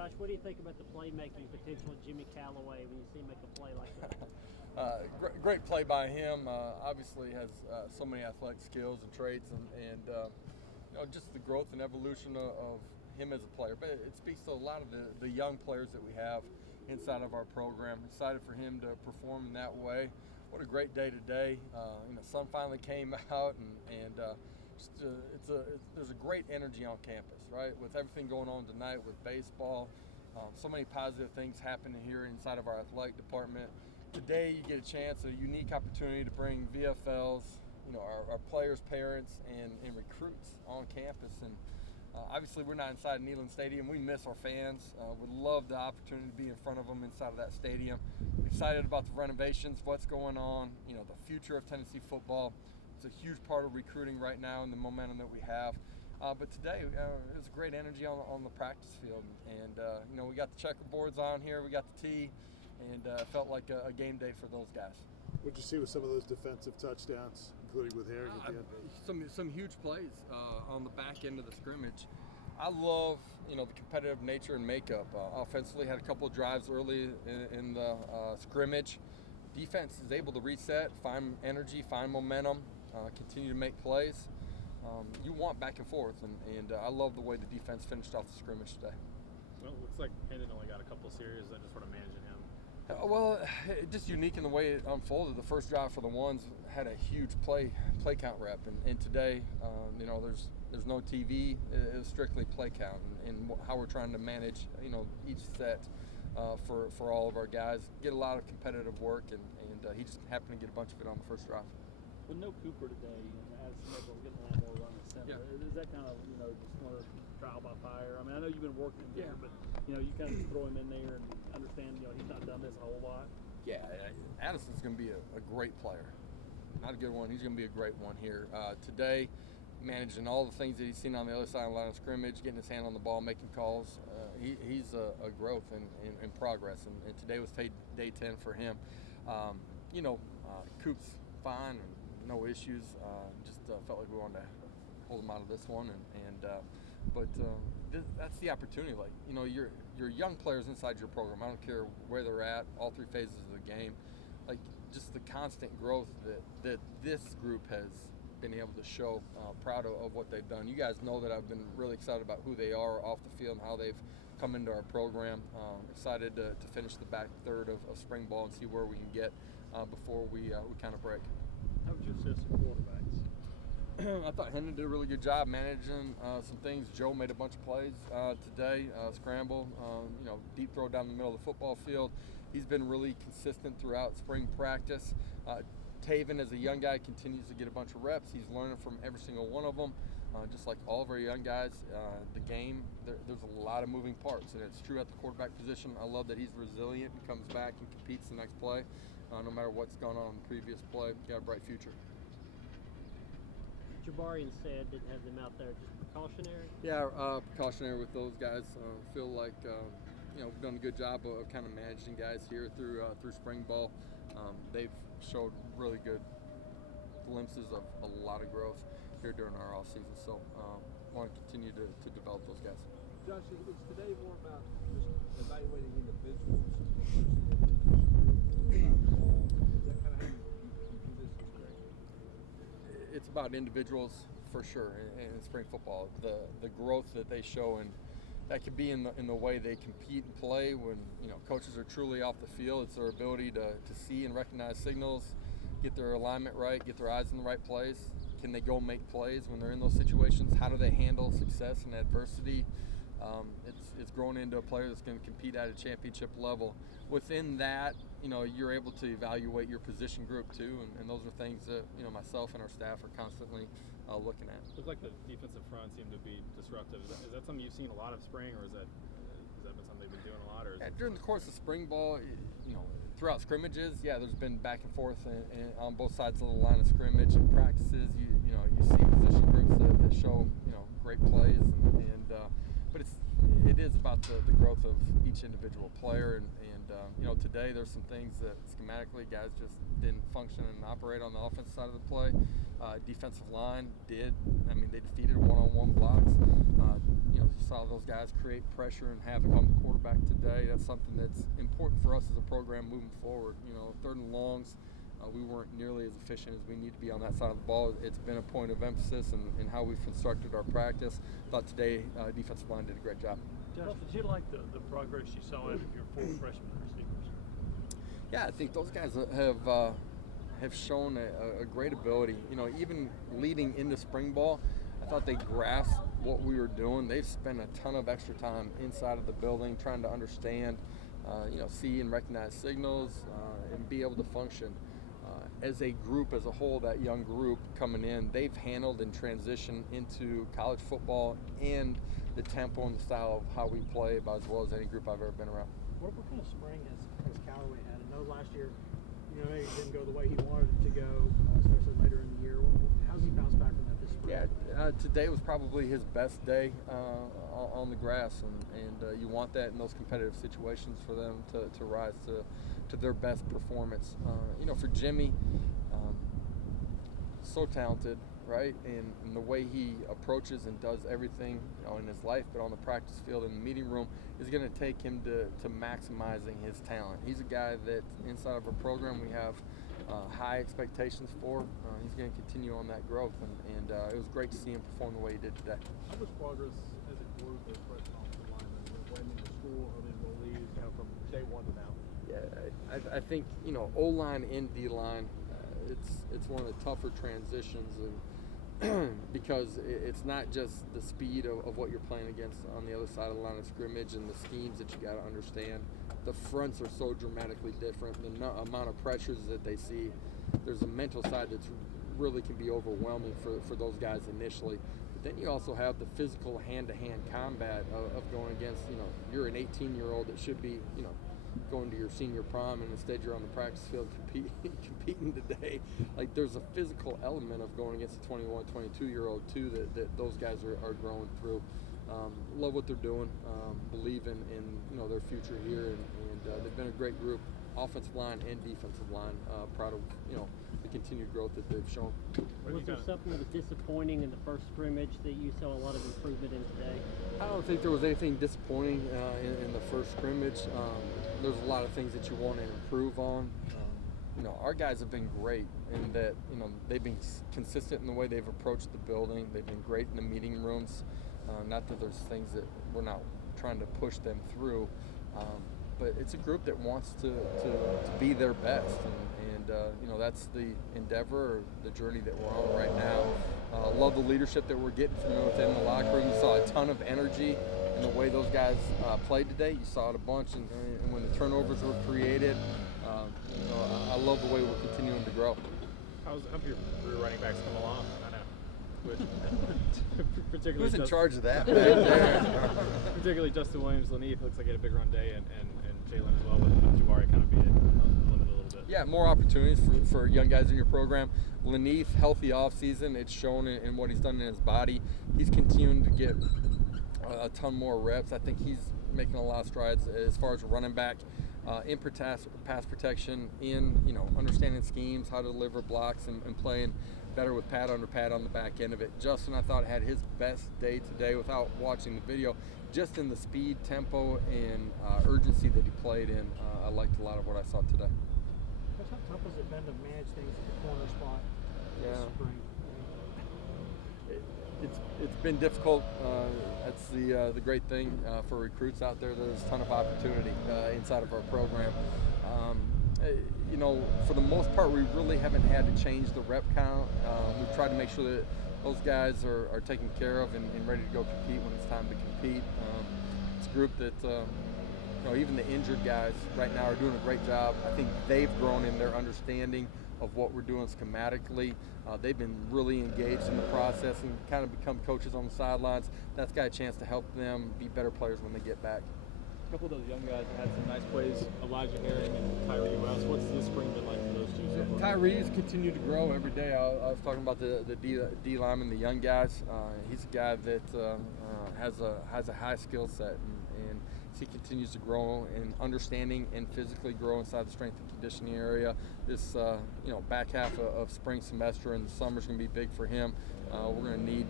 Josh, what do you think about the playmaking potential of Jimmy Callaway when you see him make a play like that? Great play by him. Obviously has so many athletic skills and traits, and just the growth and evolution of him as a player. But it speaks to a lot of the young players that we have inside of our program. Excited for him to perform in that way. What a great day today. Sun finally came out, and there's a great energy on campus, right? With everything going on tonight with baseball, so many positive things happening here inside of our athletic department. Today you get a chance, a unique opportunity to bring VFLs, our players' parents, and recruits on campus. And obviously we're not inside Neyland Stadium. We miss our fans. Would love the opportunity to be in front of them inside of that stadium. Excited about the renovations, what's going on, the future of Tennessee football. It's a huge part of recruiting right now and the momentum that we have. But today, it was great energy on the practice field. And, we got the checkerboards on here, we got the tee, and felt like a game day for those guys. What'd you see with some of those defensive touchdowns, including with Herring at the end? Some huge plays on the back end of the scrimmage. I love, the competitive nature and makeup. Offensively, had a couple of drives early in the scrimmage. Defense is able to reset, find energy, find momentum, continue to make plays. You want back and forth, and I love the way the defense finished off the scrimmage today. Well, it looks like Hendon only got a couple of series and just sort of managing him. Well, just unique in the way it unfolded. The first drive for the Ones had a huge play count rep, and today, there's no TV. It was strictly play count, and how we're trying to manage, each set for all of our guys. Get a lot of competitive work, and he just happened to get a bunch of it on the first drive. With no Cooper today, as Heupel getting a lot more run at center, is that kind of just another trial by fire? I mean, I know you've been working him there, but you kind of just throw him in there and understand he's not done this a whole lot. Yeah, Addison's going to be a great player, not a good one. He's going to be a great one here today. Managing all the things that he's seen on the other side of the line of scrimmage, getting his hand on the ball, making calls. He's a growth and progress, and today was day 10 for him. Coop's fine and no issues. Just felt like we wanted to hold him out of this one, but that's the opportunity. Like your young players inside your program. I don't care where they're at, all three phases of the game. Like just the constant growth that this group has been able to show. Proud of what they've done. You guys know that I've been really excited about who they are off the field and how they've come into our program. Excited to finish the back third of spring ball and see where we can get before we kind of break. How would you assess the quarterbacks? I thought Hendon did a really good job managing some things. Joe made a bunch of plays today, scramble, deep throw down the middle of the football field. He's been really consistent throughout spring practice. Taven, as a young guy, continues to get a bunch of reps. He's learning from every single one of them, just like all of our young guys. The game, there's a lot of moving parts, and it's true at the quarterback position. I love that he's resilient and comes back and competes the next play, no matter what's going on in the previous play. Got a bright future. Jabari said didn't have them out there, just precautionary? Yeah, precautionary with those guys. Feel like we've done a good job of kind of managing guys here through spring ball. They've showed really good glimpses of a lot of growth here during our off season. So want to continue to develop those guys. Josh, is today more about just evaluating individuals? Is that kind of how you do this in spring? It's about individuals for sure in spring football. The growth that they show, and that could be in the way they compete and play. When coaches are truly off the field, it's their ability to see and recognize signals, get their alignment right, get their eyes in the right place. Can they go make plays when they're in those situations? How do they handle success and adversity? It's grown into a player that's going to compete at a championship level. Within that, you're able to evaluate your position group too, and those are things that myself and our staff are constantly looking at. Looks like the defensive front seemed to be disruptive. Is that something you've seen a lot of spring, or has that been something they've been doing a lot? Or during the course of spring ball, throughout scrimmages, there's been back and forth on both sides of the line of scrimmage. And practices, you see position groups that show great plays, but it is about the growth of each individual player, and today there's some things that schematically guys just didn't function and operate on the offensive side of the play. Defensive line did. They defeated one-on-one blocks. You saw those guys create pressure and havoc on the quarterback today. That's something that's important for us as a program moving forward. You know, 3rd and longs, we weren't nearly as efficient as we need to be on that side of the ball. It's been a point of emphasis in how we've constructed our practice. Thought today defensive line did a great job. Josh, did you like the progress you saw out of your 4 freshman receivers? Yeah, I think those guys have shown a great ability. You know, even leading into spring ball, I thought they grasped what we were doing. They've spent a ton of extra time inside of the building trying to understand, you know, see and recognize signals and be able to function. As a group, as a whole, that young group coming in, they've handled and transitioned into college football and the tempo and the style of how we play about as well as any group I've ever been around. What kind of spring has Callaway had? I know last year, you know, it didn't go the way he wanted it to go, especially later in the year. How's he bounced back from that this spring? Yeah, today was probably his best day on the grass, and you want that in those competitive situations for them to rise to their best performance. You know, for Jimmy, so talented, right? And the way he approaches and does everything, you know, in his life, but on the practice field, in the meeting room, is going to take him to maximizing his talent. He's a guy that inside of our program we have high expectations for. He's going to continue on that growth, and it was great to see him perform the way he did today. How much progress as a group as freshman offensive linemen when in the school or the league, you know, from day 1 to now? Yeah, I think, you know, O-line and D-line, it's one of the tougher transitions, and because it's not just the speed of what you're playing against on the other side of the line of scrimmage and the schemes that you got to understand. The fronts are so dramatically different. The amount of pressures that they see, there's a mental side that's really can be overwhelming for those guys initially. But then you also have the physical hand-to-hand combat of going against, you know, you're an 18-year-old that should be, you know, going to your senior prom, and instead you're on the practice field competing today. Like, there's a physical element of going against a 21, 22-year-old too that those guys are growing through. Love what they're doing. Believe in you know, their future here, and they've been a great group, offensive line and defensive line. Proud of, you know, the continued growth that they've shown. Was there something that was disappointing in the first scrimmage that you saw a lot of improvement in today? I don't think there was anything disappointing in the first scrimmage. There's a lot of things that you want to improve on. You know, our guys have been great in that, you know, they've been consistent in the way they've approached the building. They've been great in the meeting rooms. Not that there's things that we're not trying to push them through, but it's a group that wants to be their best, and you know, that's the endeavor, or the journey that we're on right now. Love the leadership that we're getting from within the locker room. You saw a ton of energy in the way those guys played today. You saw it a bunch, and when the turnovers were created. You know, I love the way we're continuing to grow. How's your running backs come along? I know. Particularly Who's in charge of that back there? Particularly Justin Williams, Laneef looks like he had a big run day, and Jalen as well, with Jabari kind of being limited a little bit. Yeah, more opportunities for young guys in your program. Laneef, healthy offseason. It's shown in what he's done in his body. He's continuing to get a ton more reps. I think he's making a lot of strides as far as a running back. In pass protection, in, you know, understanding schemes, how to deliver blocks, and playing better with pad under pad on the back end of it. Justin, I thought, had his best day today without watching the video, just in the speed, tempo, and urgency that he played in. I liked a lot of what I saw today. How tough has it been to manage things at the corner spot this spring? It's been difficult. That's the great thing for recruits out there. There's a ton of opportunity inside of our program. You know, for the most part, we really haven't had to change the rep count. We've tried to make sure that those guys are taken care of and ready to go compete when it's time to compete. It's a group that, you know, even the injured guys right now are doing a great job. I think they've grown in their understanding of what we're doing schematically. They've been really engaged in the process and kind of become coaches on the sidelines. That's got a chance to help them be better players when they get back. A couple of those young guys had some nice plays. Elijah Herring and Tyree Wells. What's this spring been like for those two so far? Tyree's continued to grow every day. I was talking about the D lineman, the young guys. He's a guy that has a high skill set, and as he continues to grow in understanding and physically grow inside the strength and conditioning area. This back half of spring semester and the summer is going to be big for him. We're going to need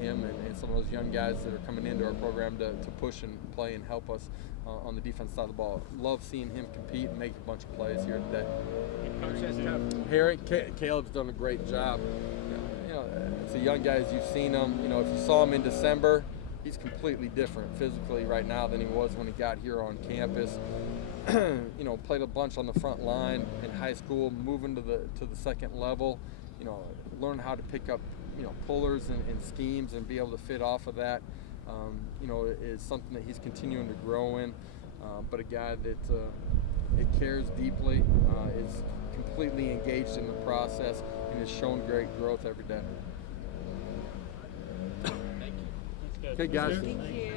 him and some of those young guys that are coming into our program to push and play and help us on the defense side of the ball. Love seeing him compete and make a bunch of plays here today. Harry, Caleb's done a great job. It's a young guy, as you've seen him. If you saw him in December, he's completely different physically right now than he was when he got here on campus. Played a bunch on the front line in high school, moving to the second level. Learn how to pick up pullers and schemes and be able to fit off of that. Is something that he's continuing to grow in. But a guy that it cares deeply, is completely engaged in the process, and has shown great growth every day. Thank you. Okay, guys. Thank you.